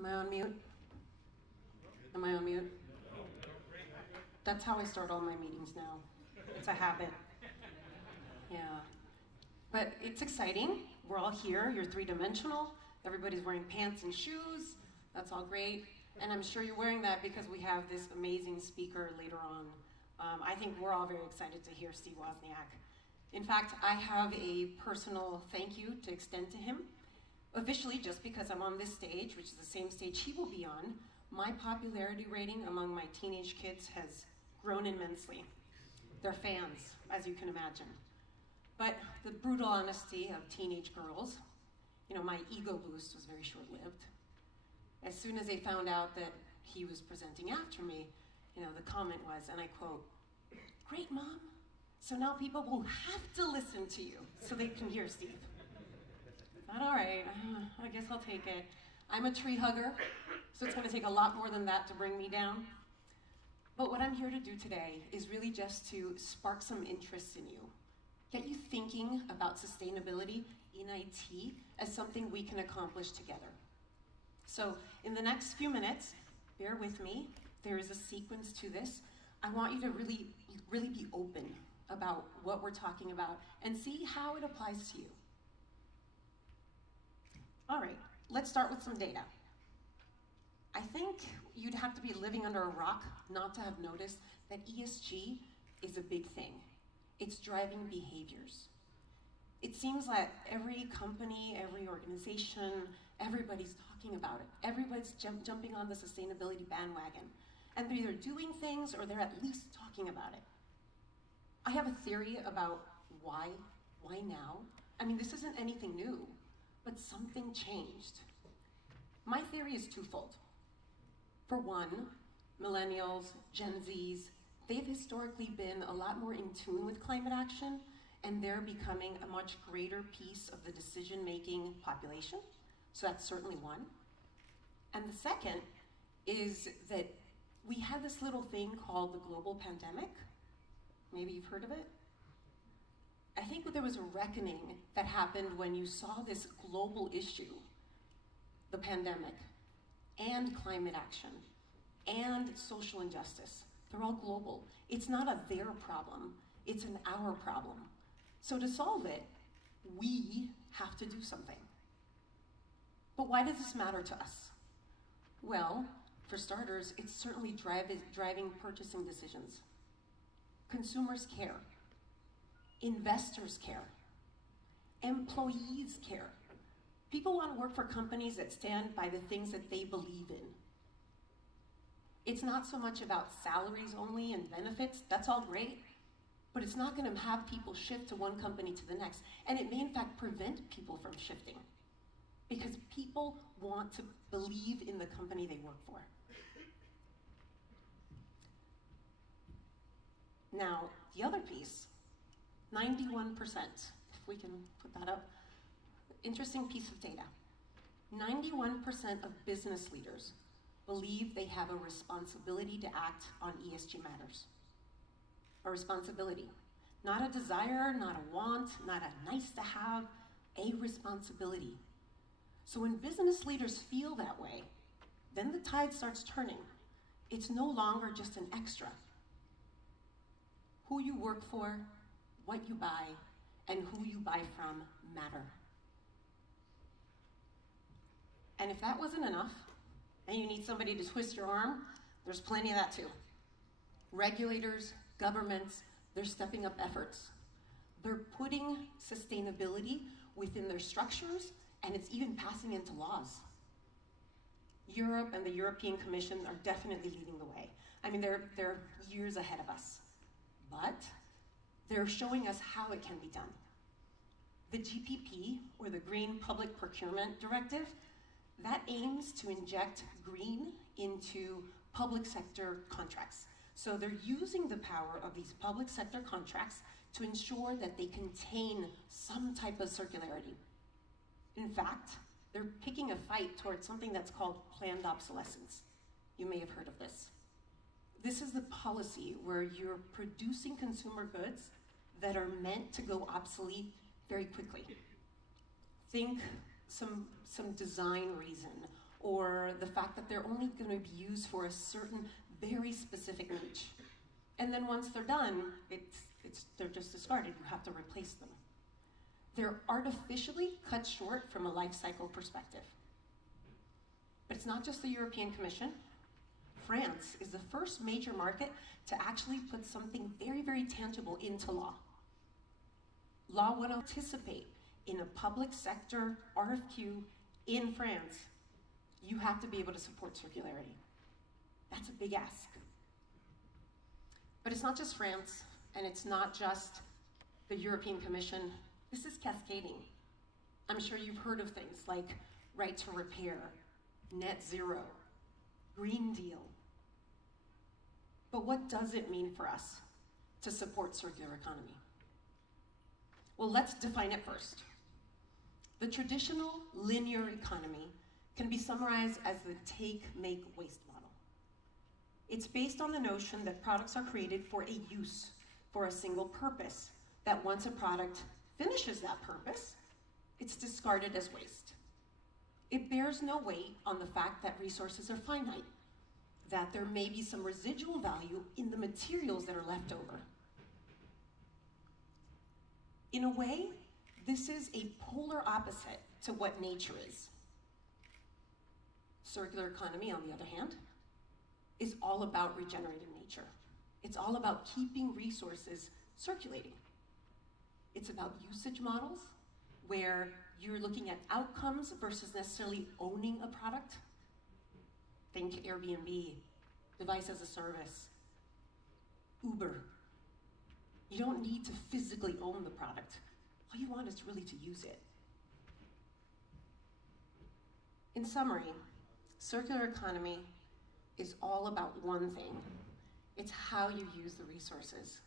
Am I on mute? Am I on mute? That's how I start all my meetings now. It's a habit. Yeah. But it's exciting. We're all here. You're three-dimensional. Everybody's wearing pants and shoes. That's all great. And I'm sure you're wearing that because we have this amazing speaker later on. I think we're all very excited to hear Steve Wozniak. In fact, I have a personal thank you to extend to him. Officially, just because I'm on this stage, which is the same stage he will be on, my popularity rating among my teenage kids has grown immensely. They're fans, as you can imagine. But the brutal honesty of teenage girls, my ego boost was very short-lived. As soon as they found out that he was presenting after me, the comment was, and I quote, "Great, Mom. So now people will have to listen to you so they can hear Steve." I thought, all right, I guess I'll take it. I'm a tree hugger, so it's going to take a lot more than that to bring me down. But what I'm here to do today is really just to spark some interest in you, get you thinking about sustainability in IT as something we can accomplish together. So in the next few minutes, bear with me, there is a sequence to this. I want you to really be open about what we're talking about and see how it applies to you. All right, let's start with some data. I think you'd have to be living under a rock not to have noticed that ESG is a big thing. It's driving behaviors. It seems like every company, every organization, everybody's talking about it. Everybody's jumping on the sustainability bandwagon. And they're either doing things or they're at least talking about it. I have a theory about why now? I mean, this isn't anything new, but something changed. My theory is twofold. For one, millennials, Gen Zs, they've historically been a lot more in tune with climate action, and they're becoming a much greater piece of the decision-making population. So that's certainly one. And the second is that we had this little thing called the global pandemic. Maybe you've heard of it. I think there was a reckoning that happened when you saw this global issue, the pandemic, and climate action, and social injustice. They're all global. It's not a their problem, it's an our problem. So to solve it, we have to do something. But why does this matter to us? Well, for starters, it's certainly driving purchasing decisions. Consumers care. Investors care. Employees care. People want to work for companies that stand by the things that they believe in. It's not so much about salaries only and benefits. That's all great. But it's not going to have people shift to one company to the next. And it may, in fact, prevent people from shifting. Because people want to believe in the company they work for. Now, the other piece, 91%, if we can put that up, interesting piece of data. 91% of business leaders believe they have a responsibility to act on ESG matters. A responsibility. Not a desire, not a want, not a nice to have, a responsibility. So when business leaders feel that way, then the tide starts turning. It's no longer just an extra. Who you work for, what you buy, and who you buy from matter. And if that wasn't enough, and you need somebody to twist your arm, there's plenty of that too. Regulators, governments, they're stepping up efforts. They're putting sustainability within their structures, and it's even passing into laws. Europe and the European Commission are definitely leading the way. I mean, they're years ahead of us. But they're showing us how it can be done. The GPP, or the Green Public Procurement Directive, that aims to inject green into public sector contracts. So they're using the power of these public sector contracts to ensure that they contain some type of circularity. In fact, they're picking a fight towards something that's called planned obsolescence. You may have heard of this. This is the policy where you're producing consumer goods that are meant to go obsolete very quickly. Think some design reason or the fact that they're only going to be used for a certain very specific niche. And then once they're done, they're just discarded. You have to replace them. They're artificially cut short from a life cycle perspective. But it's not just the European Commission. France is the first major market to actually put something very, very tangible into law. Law would anticipate in a public sector RFQ in France, you have to be able to support circularity. That's a big ask. But it's not just France, and it's not just the European Commission. This is cascading. I'm sure you've heard of things like right to repair, net zero, Green Deal. But what does it mean for us to support circular economy? Well, let's define it first. The traditional linear economy can be summarized as the take, make, waste model. It's based on the notion that products are created for a use, for a single purpose, that once a product finishes that purpose, it's discarded as waste. It bears no weight on the fact that resources are finite, that there may be some residual value in the materials that are left over. In a way, this is a polar opposite to what nature is. Circular economy, on the other hand, is all about regenerating nature. It's all about keeping resources circulating. It's about usage models where you're looking at outcomes versus necessarily owning a product. Think Airbnb, device as a service, Uber. You don't need to physically own the product. All you want is really to use it. In summary, circular economy is all about one thing. It's how you use the resources.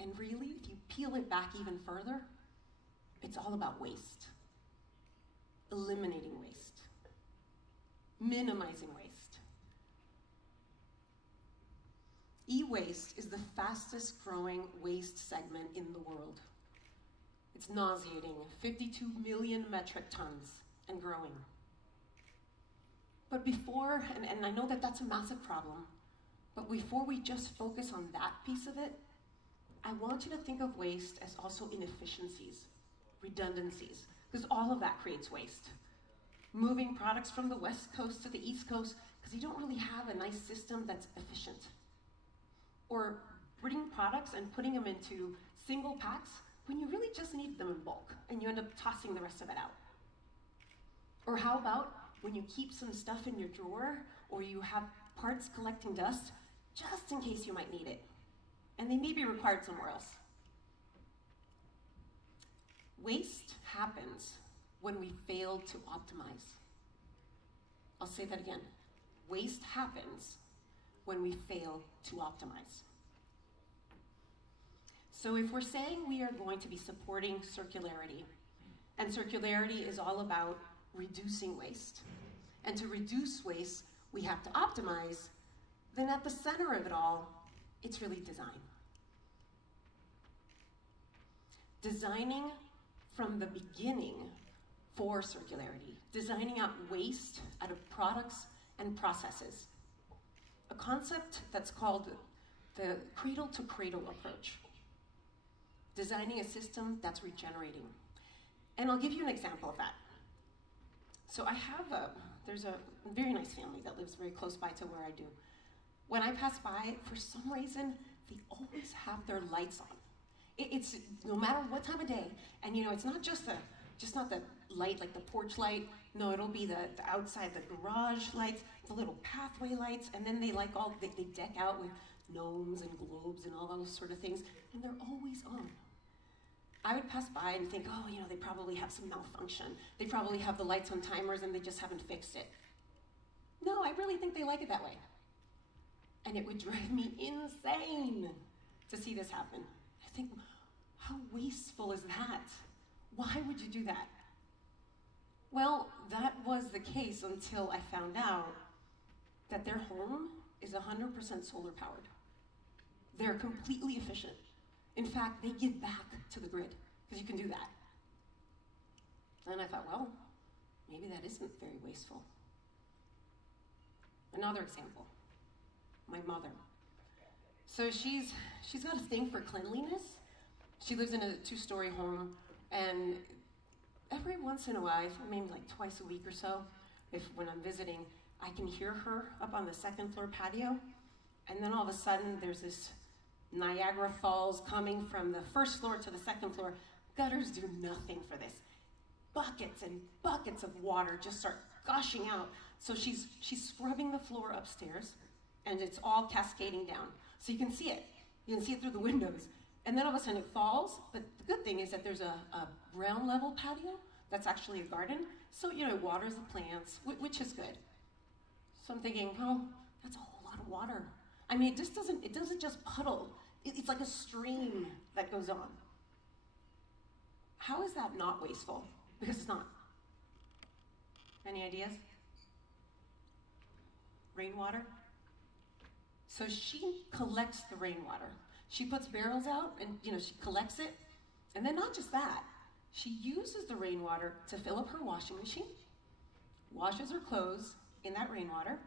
And really, if you peel it back even further, it's all about waste. Eliminating waste. Minimizing waste. E-waste is the fastest growing waste segment in the world. It's nauseating, 52 million metric tons and growing. But before, and I know that that's a massive problem, but before we just focus on that piece of it, I want you to think of waste as also inefficiencies, redundancies, because all of that creates waste. Moving products from the West Coast to the East Coast, because you don't really have a nice system that's efficient. Or bringing products and putting them into single packs when you really just need them in bulk, and you end up tossing the rest of it out. Or how about when you keep some stuff in your drawer, or you have parts collecting dust, just in case you might need it, and they may be required somewhere else. Waste happens when we fail to optimize. I'll say that again. Waste happens when we fail to optimize. So if we're saying we are going to be supporting circularity, and circularity is all about reducing waste, and to reduce waste, we have to optimize, then at the center of it all, it's really design. Designing from the beginning for circularity, designing out waste out of products and processes. A concept that's called the cradle-to-cradle approach. Designing a system that's regenerating. And I'll give you an example of that. So there's a very nice family that lives very close by to where I do. When I pass by, for some reason, they always have their lights on. It's no matter what time of day, and it's not just not the light, like the porch light. No, it'll be the outside, the garage lights, the little pathway lights, and then they deck out with gnomes and globes and all those sort of things, and they're always on. I would pass by and think, oh, they probably have some malfunction. They probably have the lights on timers and they just haven't fixed it. No, I really think they like it that way. And it would drive me insane to see this happen. I think, how wasteful is that? Why would you do that? Well, that was the case until I found out that their home is 100% solar powered. They're completely efficient. In fact, they give back to the grid, because you can do that. And I thought, well, maybe that isn't very wasteful. Another example, my mother. So she's got a thing for cleanliness. She lives in a 2-story home, and every once in a while, maybe like twice a week or so, when I'm visiting, I can hear her up on the 2nd floor patio, and then all of a sudden there's this Niagara Falls coming from the 1st floor to the 2nd floor. Gutters do nothing for this. Buckets and buckets of water just start gushing out. So she's scrubbing the floor upstairs, and it's all cascading down. So you can see it. You can see it through the windows. And then all of a sudden it falls, but the good thing is that there's a ground level patio that's actually a garden. So, you know, it waters the plants, which is good. So I'm thinking, well, that's a whole lot of water. I mean, it doesn't just puddle. It's like a stream that goes on. How is that not wasteful? Because it's not. Any ideas? Rainwater? So she collects the rainwater. She puts barrels out and, you know, she collects it. And then not just that, she uses the rainwater to fill up her washing machine, washes her clothes in that rainwater.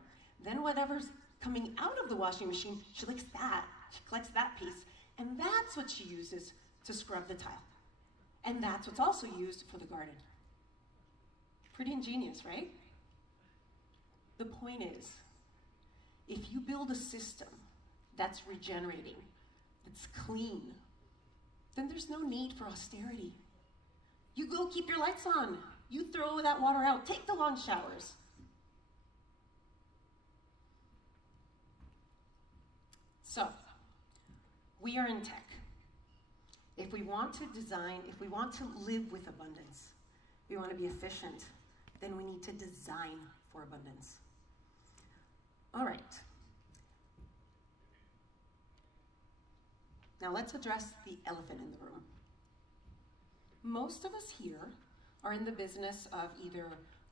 Then whatever's coming out of the washing machine, she collects that piece, and that's what she uses to scrub the tile. And that's what's also used for the garden. Pretty ingenious, right? The point is, if you build a system that's regenerating, that's clean, then there's no need for austerity. You go keep your lights on. You throw that water out. Take the long showers. So, we are in tech. If we want to design, if we want to live with abundance, we want to be efficient, then we need to design for abundance. All right. Now let's address the elephant in the room. Most of us here are in the business of either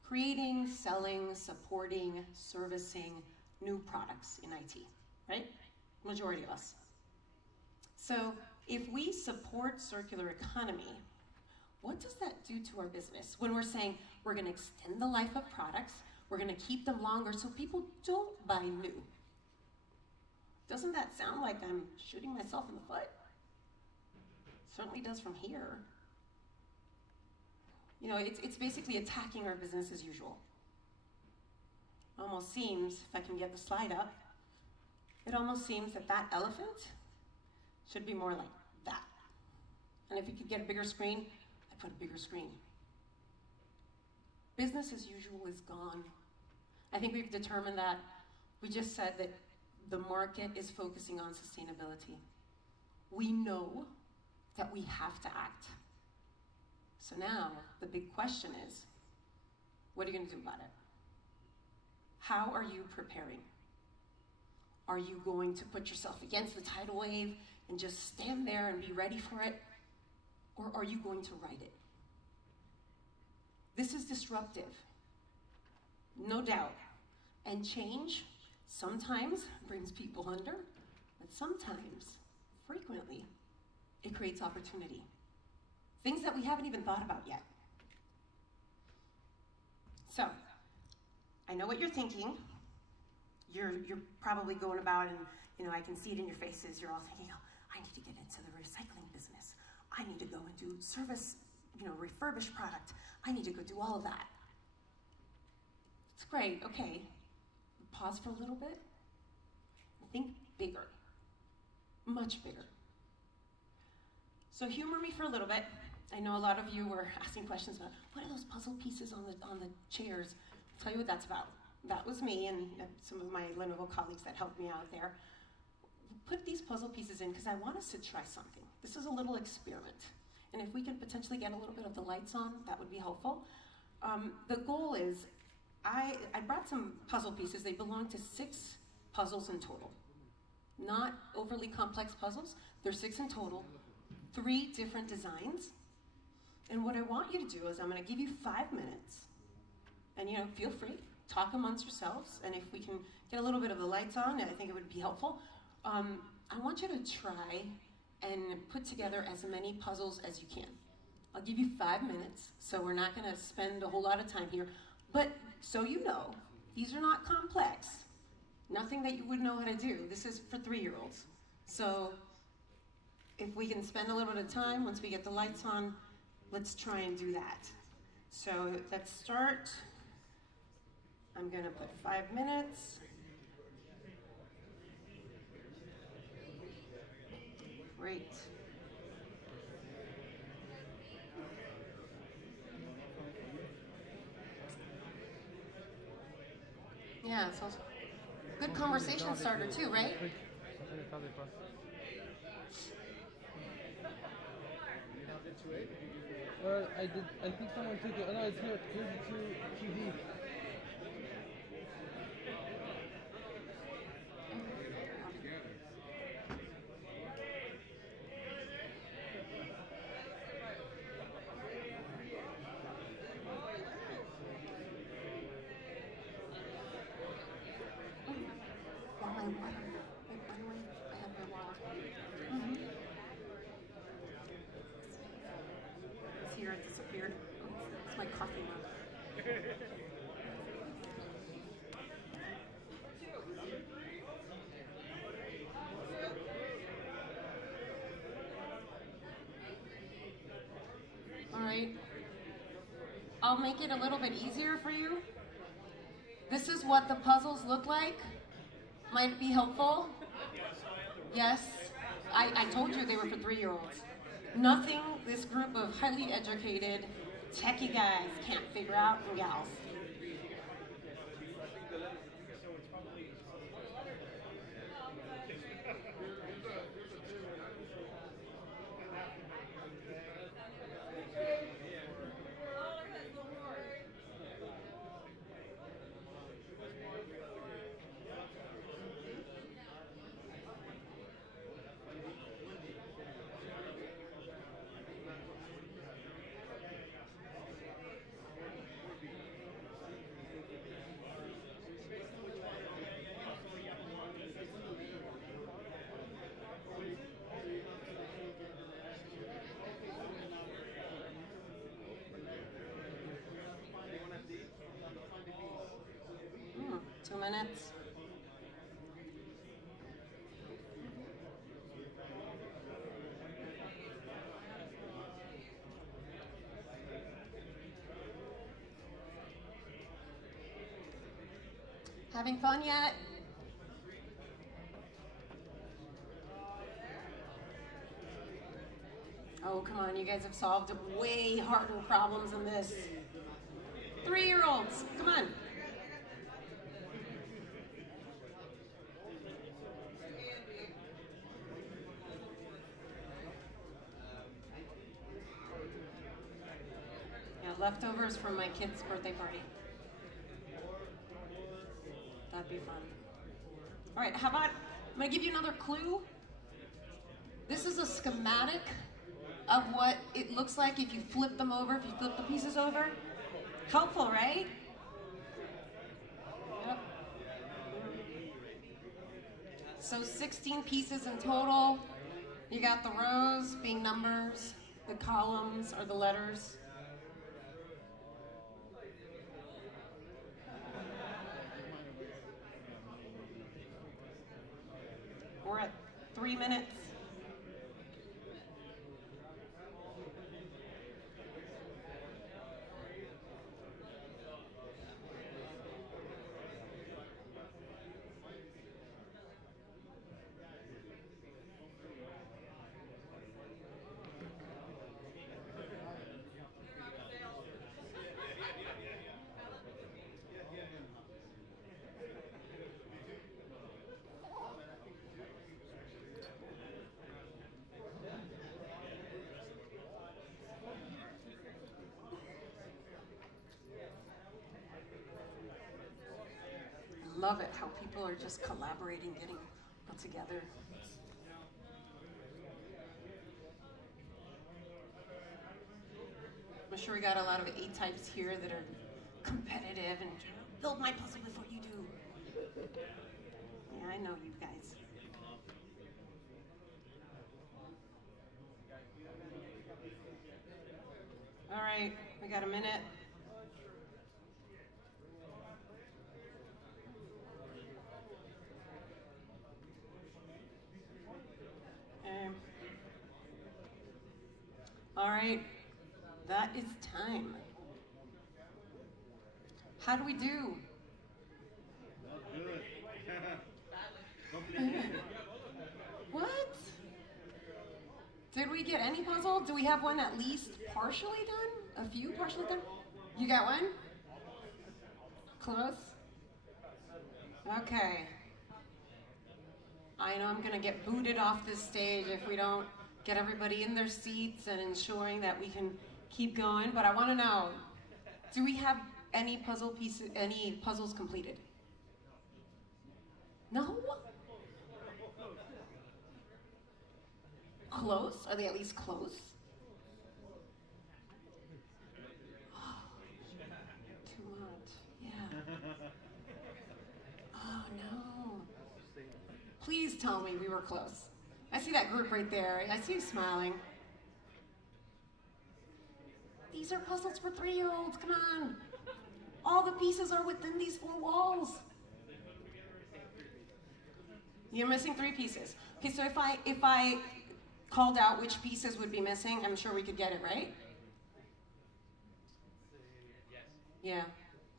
creating, selling, supporting, servicing new products in IT, right? Majority of us. So if we support circular economy, what does that do to our business? When we're saying we're going to extend the life of products, we're going to keep them longer so people don't buy new. Doesn't that sound like I'm shooting myself in the foot? Certainly does from here. You know, it's basically attacking our business as usual. Almost seems, if I can get the slide up, it almost seems that that elephant should be more like that. And if you could get a bigger screen, I put a bigger screen. Business as usual is gone. I think we've determined that. We just said that the market is focusing on sustainability. We know that we have to act. So now, the big question is, what are you going to do about it? How are you preparing? Are you going to put yourself against the tidal wave and just stand there and be ready for it? Or are you going to ride it? This is disruptive, no doubt. And change sometimes brings people under, but sometimes, frequently, it creates opportunity. Things that we haven't even thought about yet. So, I know what you're thinking. You're probably going about, and you know, I can see it in your faces. You're all thinking, oh, I need to get into the recycling business. I need to go and do service, you know, refurbished product. I need to go do all of that. It's great, okay. Pause for a little bit. Think bigger, much bigger. So humor me for a little bit. I know a lot of you were asking questions about, what are those puzzle pieces on the chairs? I'll tell you what that's about. That was me and some of my Lenovo colleagues that helped me out there. Put these puzzle pieces in because I want us to try something. This is a little experiment. And if we could potentially get a little bit of the lights on, that would be helpful. The goal is, I brought some puzzle pieces. They belong to 6 puzzles in total. Not overly complex puzzles. There's 6 in total. 3 different designs. And what I want you to do is I'm going to give you 5 minutes. And, you know, feel free. Talk amongst yourselves. And if we can get a little bit of the lights on, I think it would be helpful. I want you to try and put together as many puzzles as you can. I'll give you 5 minutes, so we're not going to spend a whole lot of time here. But so you know, these are not complex. Nothing that you would know how to do. This is for 3-year-olds. So if we can spend a little bit of time, once we get the lights on, let's try and do that. So let's start. I'm gonna put 5 minutes. Great. Yeah, it's also good conversation starter too, right? I think someone took it. Oh, no, it's here. Here's the 2D. I'll make it a little bit easier for you. This is what the puzzles look like. Might be helpful. Yes, I told you they were for 3-year-olds. Nothing this group of highly educated, techie guys can't figure out, and gals. Minutes. Having fun yet? Oh, come on, you guys have solved way harder problems than this. 3-year-olds, come on. Leftovers from my kid's birthday party. That'd be fun. All right, how about, I'm gonna give you another clue. This is a schematic of what it looks like if you flip them over, if you flip the pieces over. Helpful, right? Yep. So 16 pieces in total. You got the rows being numbers, the columns are the letters. We're at 3 minutes. Love it how people are just collaborating, getting all together. I'm sure we got a lot of A types here that are competitive and build my puzzle before you do. Yeah, I know you guys. All right, we got a minute. All right, that is time. How do we do? Good. What? Did we get any puzzle? Do we have one at least partially done? A few partially done? You got one? Close? Okay. I know I'm going to get booted off this stage if we don't get everybody in their seats and ensuring that we can keep going, but I want to know, do we have any puzzle pieces, any puzzles completed? No? Close? Are they at least close? Oh, too much. Yeah. Oh no. Please tell me we were close. I see that group right there. I see you smiling. These are puzzles for 3-year-olds. Come on. All the pieces are within these 4 walls. You're missing 3 pieces. Okay, so if I called out which pieces would be missing, I'm sure we could get it, right? Yeah,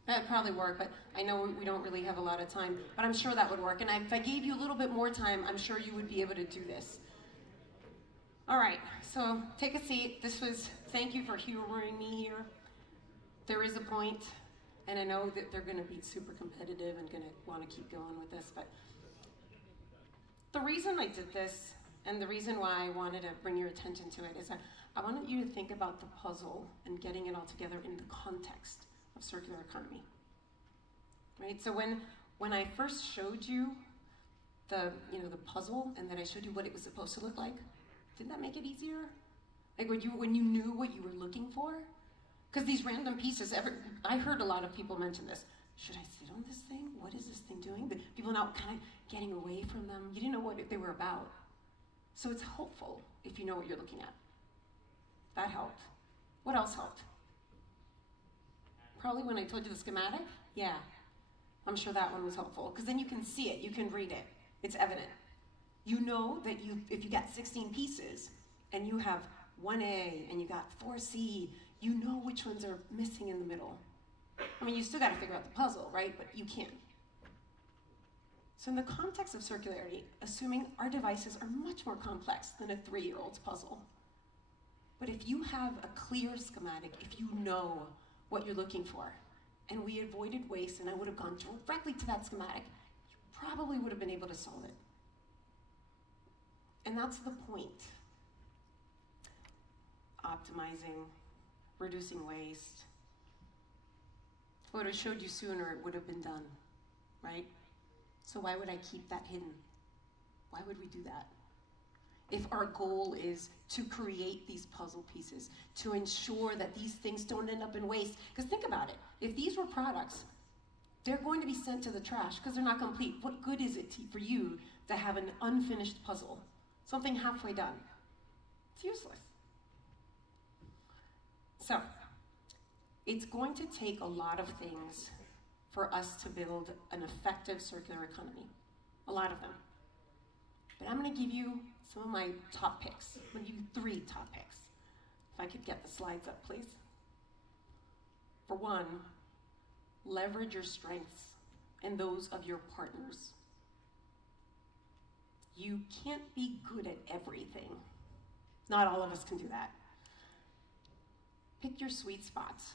that'd probably work, but I know we don't really have a lot of time, but I'm sure that would work. And if I gave you a little bit more time, I'm sure you would be able to do this. All right, so take a seat. Thank you for humoring me here. There is a point, and I know that they're gonna be super competitive and gonna wanna keep going with this, but the reason I did this, and the reason why I wanted to bring your attention to it, is that I wanted you to think about the puzzle and getting it all together in the context of circular economy. Right? So when I first showed you the puzzle, and then I showed you what it was supposed to look like, didn't that make it easier? Like when you knew what you were looking for? Because these random pieces, I heard a lot of people mention this. Should I sit on this thing? What is this thing doing? The people now kind of getting away from them. You didn't know what they were about. So it's helpful if you know what you're looking at. That helped. What else helped? Probably when I told you the schematic? Yeah. I'm sure that one was helpful, because then you can see it, you can read it. It's evident. You know that if you got 16 pieces, and you have 1A, and you got 4C, you know which ones are missing in the middle. I mean, you still got to figure out the puzzle, right? But you can. So in the context of circularity, assuming our devices are much more complex than a 3-year-old's puzzle, but if you have a clear schematic, if you know what you're looking for, and we avoided waste, and I would have gone directly to that schematic, you probably would have been able to solve it. And that's the point. Optimizing, reducing waste. If I would have showed you sooner, it would have been done, right? So why would I keep that hidden? Why would we do that? If our goal is to create these puzzle pieces, to ensure that these things don't end up in waste. Because think about it, if these were products, they're going to be sent to the trash because they're not complete. What good is it for you to have an unfinished puzzle? Something halfway done. It's useless. So, it's going to take a lot of things for us to build an effective circular economy. A lot of them. But I'm going to give you some of my top picks. I'm going to give you 3 top picks. If I could get the slides up, please. For one, leverage your strengths and those of your partners. You can't be good at everything. Not all of us can do that. Pick your sweet spots,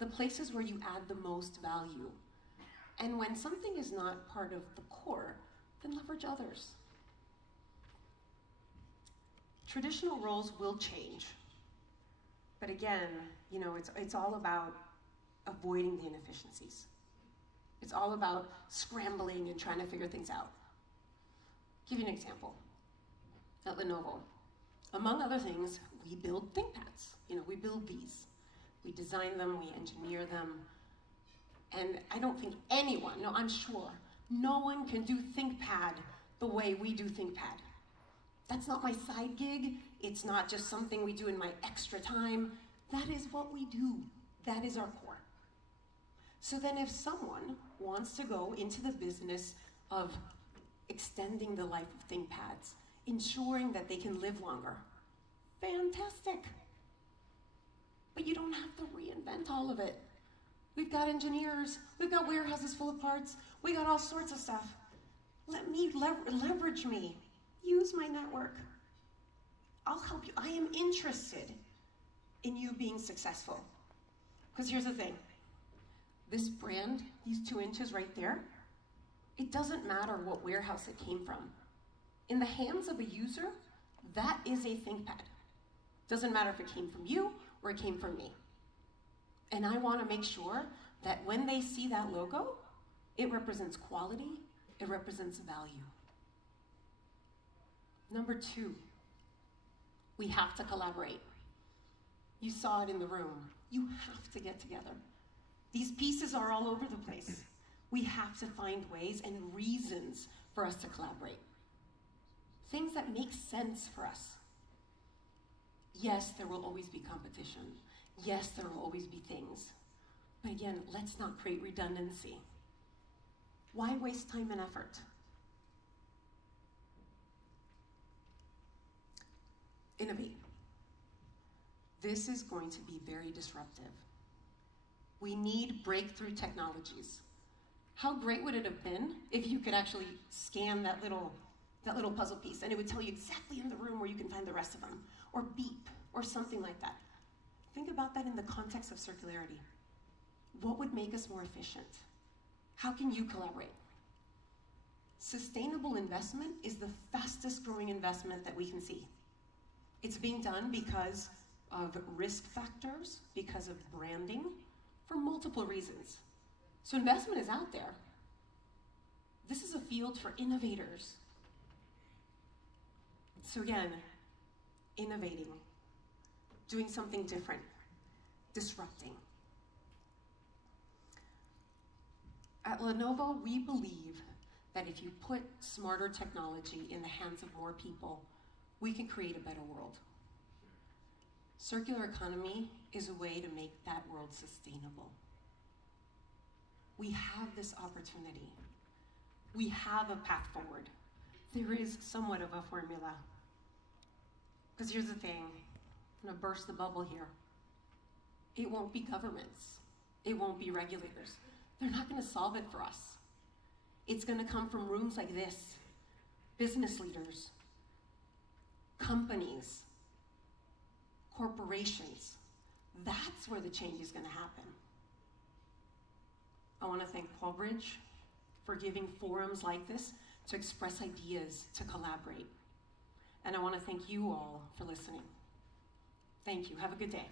the places where you add the most value. And when something is not part of the core, then leverage others. Traditional roles will change. But again, it's all about avoiding the inefficiencies. It's all about scrambling and trying to figure things out. Give you an example. At Lenovo, among other things, we build ThinkPads. We build these. We design them, we engineer them. And I don't think anyone, no, I'm sure, no one can do ThinkPad the way we do ThinkPad. That's not my side gig. It's not just something we do in my extra time. That is what we do. That is our core. So then if someone wants to go into the business of extending the life of ThinkPads, ensuring that they can live longer, fantastic. But you don't have to reinvent all of it. We've got engineers, we've got warehouses full of parts, we got all sorts of stuff. Let me leverage me. Use my network. I'll help you. I am interested in you being successful. Because here's the thing. This brand, these 2 inches right there, it doesn't matter what warehouse it came from. In the hands of a user, that is a ThinkPad. Doesn't matter if it came from you or it came from me. And I want to make sure that when they see that logo, it represents quality, it represents value. Number 2, we have to collaborate. You saw it in the room. You have to get together. These pieces are all over the place. We have to find ways and reasons for us to collaborate. Things that make sense for us. Yes, there will always be competition. Yes, there will always be things. But again, let's not create redundancy. Why waste time and effort? Innovate. This is going to be very disruptive. We need breakthrough technologies. How great would it have been if you could actually scan that little puzzle piece and it would tell you exactly in the room where you can find the rest of them, or beep, or something like that. Think about that in the context of circularity. What would make us more efficient? How can you collaborate? Sustainable investment is the fastest growing investment that we can see. It's being done because of risk factors, because of branding, for multiple reasons. So investment is out there. This is a field for innovators. So again, innovating, doing something different, disrupting. At Lenovo, we believe that if you put smarter technology in the hands of more people, we can create a better world. Circular economy is a way to make that world sustainable. We have this opportunity. We have a path forward. There is somewhat of a formula. Because here's the thing, I'm gonna burst the bubble here. It won't be governments. It won't be regulators. They're not gonna solve it for us. It's gonna come from rooms like this. Business leaders, companies, corporations. That's where the change is gonna happen. I wanna thank Paul Bridge for giving forums like this to express ideas, to collaborate. And I wanna thank you all for listening. Thank you, have a good day.